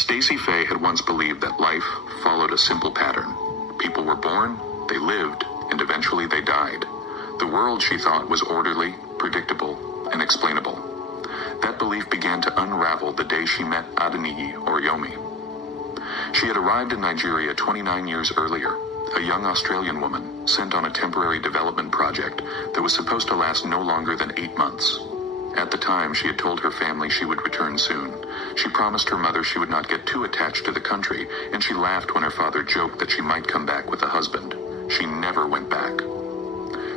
Stacy Faye had once believed that life followed a simple pattern. People were born, they lived, and eventually they died. The world, she thought, was orderly, predictable, and explainable. That belief began to unravel the day she met Adeniyi Oriyomi. She had arrived in Nigeria 29 years earlier, a young Australian woman sent on a temporary development project that was supposed to last no longer than 8 months. At the time, she had told her family she would return soon. She promised her mother she would not get too attached to the country, and she laughed when her father joked that she might come back with a husband. She never went back.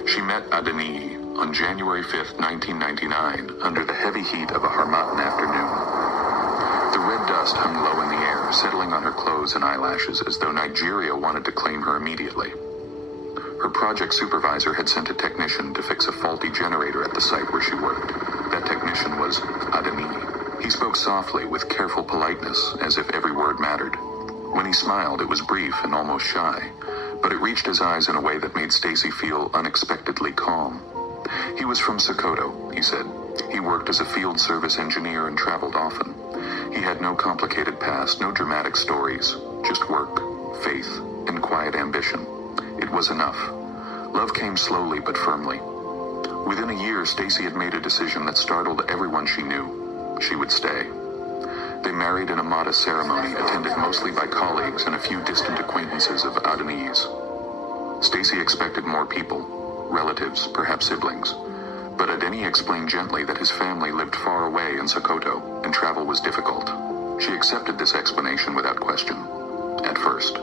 She met Adeniyi on January 5, 1999, under the heavy heat of a Harmattan afternoon. The red dust hung low in the air, settling on her clothes and eyelashes as though Nigeria wanted to claim her immediately. Her project supervisor had sent a technician to fix a faulty generator at the site where she worked. That technician was Adeniyi. He spoke softly, with careful politeness, as if every word mattered. When he smiled, it was brief and almost shy, but it reached his eyes in a way that made Stacy feel unexpectedly calm. He was from Sokoto, he said. He worked as a field service engineer and traveled often. He had no complicated past, no dramatic stories, just work, faith, and quiet ambition. It was enough. Love came slowly but firmly. Within a year, Stacy had made a decision that startled everyone she knew. She would stay. They married in a modest ceremony, attended mostly by colleagues and a few distant acquaintances of Adeniyi's. Stacy expected more people, relatives, perhaps siblings. But Adeniyi explained gently that his family lived far away in Sokoto, and travel was difficult. She accepted this explanation without question, at first.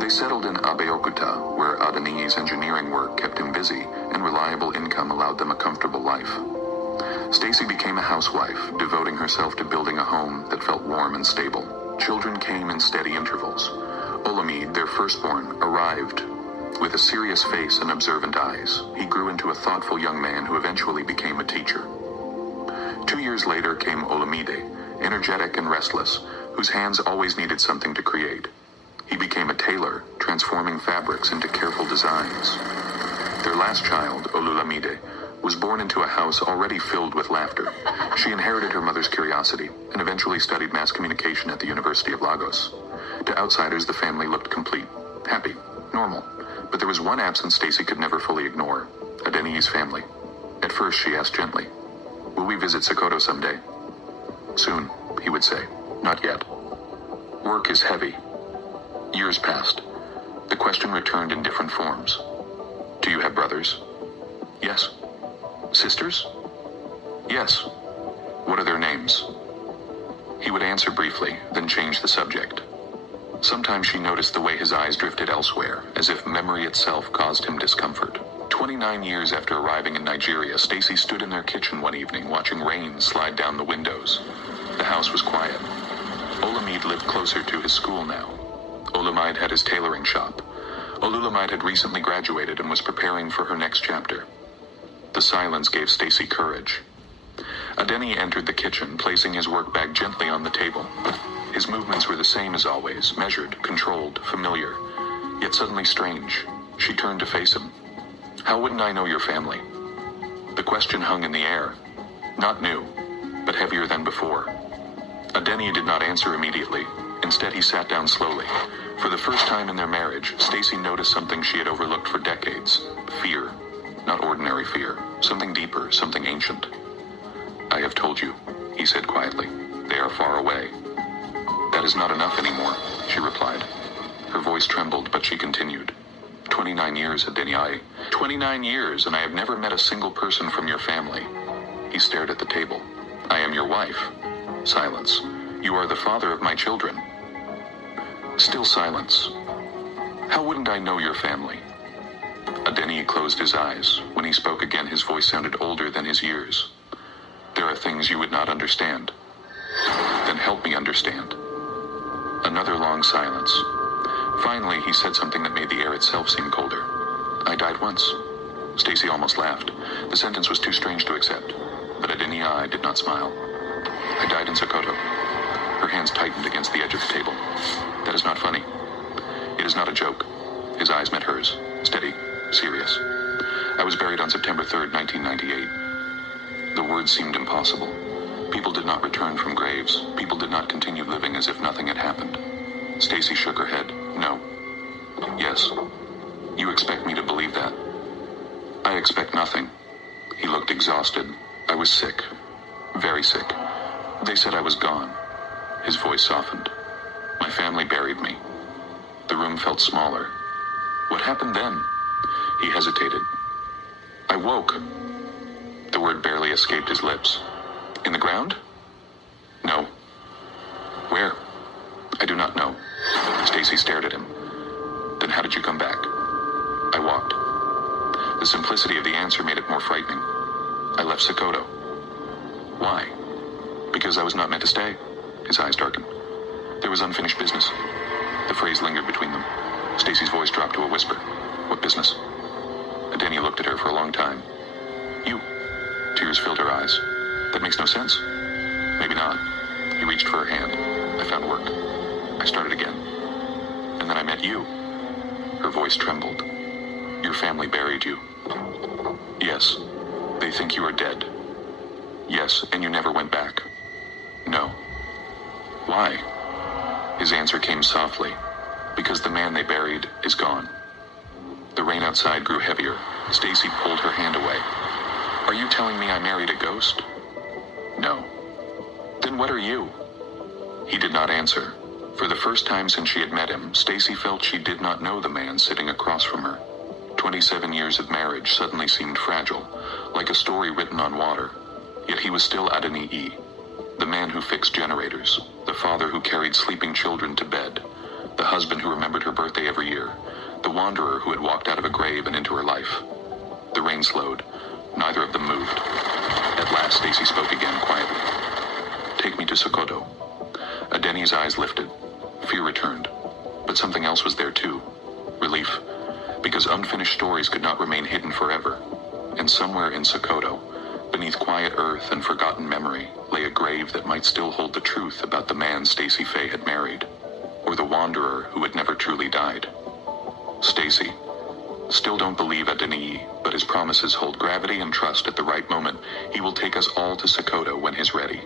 They settled in Abeokuta, where Adeniyi's engineering work kept him busy, and reliable income allowed them a comfortable life. Stacy became a housewife, devoting herself to building a home that felt warm and stable. Children came in steady intervals. Oluwole, their firstborn, arrived with a serious face and observant eyes. He grew into a thoughtful young man who eventually became a teacher. 2 years later came Oluwole, energetic and restless, whose hands always needed something to create. He became a tailor, transforming fabrics into careful designs. Their last child, Oluwole, was born into a house already filled with laughter. She inherited her mother's curiosity and eventually studied mass communication at the University of Lagos. To outsiders, the family looked complete, happy, normal. But there was one absence Stacy could never fully ignore: Adeniyi's family. At first, she asked gently, "Will we visit Sokoto someday?" "Soon," he would say. "Not yet. Work is heavy." Years passed. The question returned in different forms. "Do you have brothers?" "Yes." "Sisters?" "Yes." "What are their names?" He would answer briefly, then change the subject. Sometimes she noticed the way his eyes drifted elsewhere, as if memory itself caused him discomfort. 29 years after arriving in Nigeria, Stacy stood in their kitchen one evening watching rain slide down the windows. The house was quiet. Oluwole lived closer to his school now. Oluwole had his tailoring shop. Oluwole had recently graduated and was preparing for her next chapter. The silence gave Stacy courage. Adeniyi entered the kitchen, placing his work bag gently on the table. His movements were the same as always, measured, controlled, familiar, yet suddenly strange. She turned to face him. "How wouldn't I know your family?" The question hung in the air. Not new, but heavier than before. Adeniyi did not answer immediately. Instead, he sat down slowly. For the first time in their marriage, Stacy noticed something she had overlooked for decades. Fear. Not ordinary fear. Something deeper, something ancient. "I have told you," he said quietly. "They are far away." "That is not enough anymore," she replied. Her voice trembled, but she continued. 29 years, Adeniyi. 29 years, and I have never met a single person from your family." He stared at the table. "I am your wife." Silence. "You are the father of my children." Still silence. "How wouldn't I know your family?" Adeniyi closed his eyes. When he spoke again, his voice sounded older than his years. "There are things you would not understand." "Then help me understand." Another long silence. Finally, he said something that made the air itself seem colder. "I died once." Stacy almost laughed. The sentence was too strange to accept, but Adeniyi did not smile. "I died in Sokoto." Her hands tightened against the edge of the table. "That is not funny." "It is not a joke." His eyes met hers, steady, serious. "I was buried on September 3rd, 1998. The words seemed impossible, People did not return from graves. People did not continue living as if nothing had happened. Stacy shook her head. No. Yes. You expect me to believe that? I expect nothing. He looked exhausted. I was sick. Very sick. They said I was gone. His voice softened. My family buried me. The room felt smaller. What happened then? He hesitated. I woke. The word barely escaped his lips. In the ground? No. Where? I do not know. Stacy stared at him. Then how did you come back? I walked. The simplicity of the answer made it more frightening. I left Sokoto. Why? Because I was not meant to stay. His eyes darkened. There was unfinished business. The phrase lingered between them. Stacy's voice dropped to a whisper. What business? Adeniyi looked at her for a long time. You. Tears filled her eyes. That makes no sense. Maybe not. He reached for her hand. I found work. I started again. And then I met you. Her voice trembled. Your family buried you. Yes. They think you are dead. Yes, and you never went back. No. Why? His answer came softly. Because the man they buried is gone. The rain outside grew heavier. Stacy pulled her hand away. Are you telling me I married a ghost? No. Then what are you? He did not answer. For the first time since she had met him, Stacy felt she did not know the man sitting across from her. 27 years of marriage suddenly seemed fragile, like a story written on water. Yet he was still Adeniyi, the man who fixed generators, the father who carried sleeping children to bed, the husband who remembered her birthday every year, the wanderer who had walked out of a grave and into her life. The rain slowed. Neither of them moved. At last, Stacy spoke again quietly. Take me to Sokoto. Adeniyi's eyes lifted. Fear returned. But something else was there too. Relief. Because unfinished stories could not remain hidden forever. And somewhere in Sokoto, beneath quiet earth and forgotten memory, lay a grave that might still hold the truth about the man Stacy Faye had married. Or the wanderer who had never truly died. Stacy. Still don't believe Adeniyi, but his promises hold gravity and trust at the right moment. He will take us all to Sokoto when he's ready.